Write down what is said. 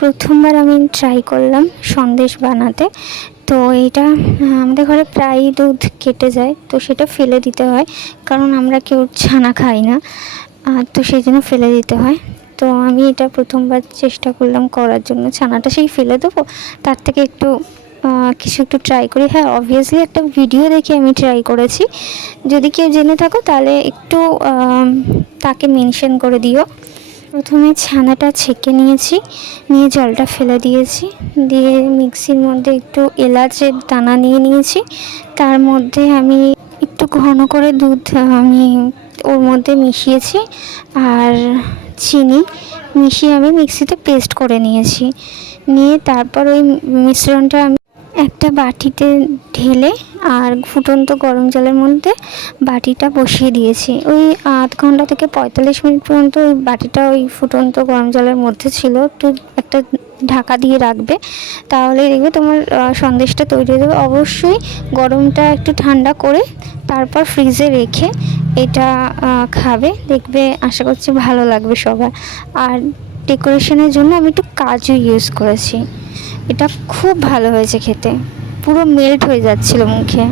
প্রথমবার আমি ট্রাই করলাম সন্দেশ বানাতে। তো এটা আমাদের ঘরে প্রায়ই দুধ কেটে যায়, তো সেটা ফেলে দিতে হয়, কারণ আমরা কেউ ছানা খাই না তো সেই জন্য ফেলে দিতে হয়। তো আমি এটা প্রথমবার চেষ্টা করলাম করার জন্য, ছানাটা সেই ফেলে দেবো, তার থেকে একটু কিছু একটু ট্রাই করি। হ্যাঁ অবভিয়াসলি একটা ভিডিও দেখে আমি ট্রাই করেছি। যদি কেউ জেনে থাকো, তাহলে একটু তাকে মেনশন করে দিও। প্রথমে ছানাটা ছেঁকে নিয়েছি, নিয়ে জলটা ফেলে দিয়েছি, দিয়ে মিক্সির মধ্যে একটু এলাচের দানা নিয়ে নিয়েছি। তার মধ্যে আমি একটু ঘন করে দুধ, আমি ওর মধ্যে মিশিয়েছি আর চিনি মিশিয়ে আমি মিক্সিতে পেস্ট করে নিয়েছি। নিয়ে তারপর ওই মিশ্রণটা আমি একটা বাটিতে ঢেলে আর ফুটন্ত গরম জলের মধ্যে বাটিটা বসিয়ে দিয়েছি। ওই আধ ঘণ্টা থেকে পঁয়তাল্লিশ মিনিট পর্যন্ত ওই বাটিটা ওই ফুটন্ত গরম জলের মধ্যে ছিল। একটু একটা ঢাকা দিয়ে রাখবে, তাহলে দেখবে তোমার সন্দেশটা তৈরি হয়ে যাবে। অবশ্যই গরমটা একটু ঠান্ডা করে তারপর ফ্রিজে রেখে এটা খাবে। দেখবে, আশা করছি ভালো লাগবে সবার। আর ডেকোরেশনের জন্য আমি একটু কাজু ইউজ করেছি। এটা খুব ভালো হয়েছে খেতে। পুরো মেল্ট হয়ে যাচ্ছিল মুখে।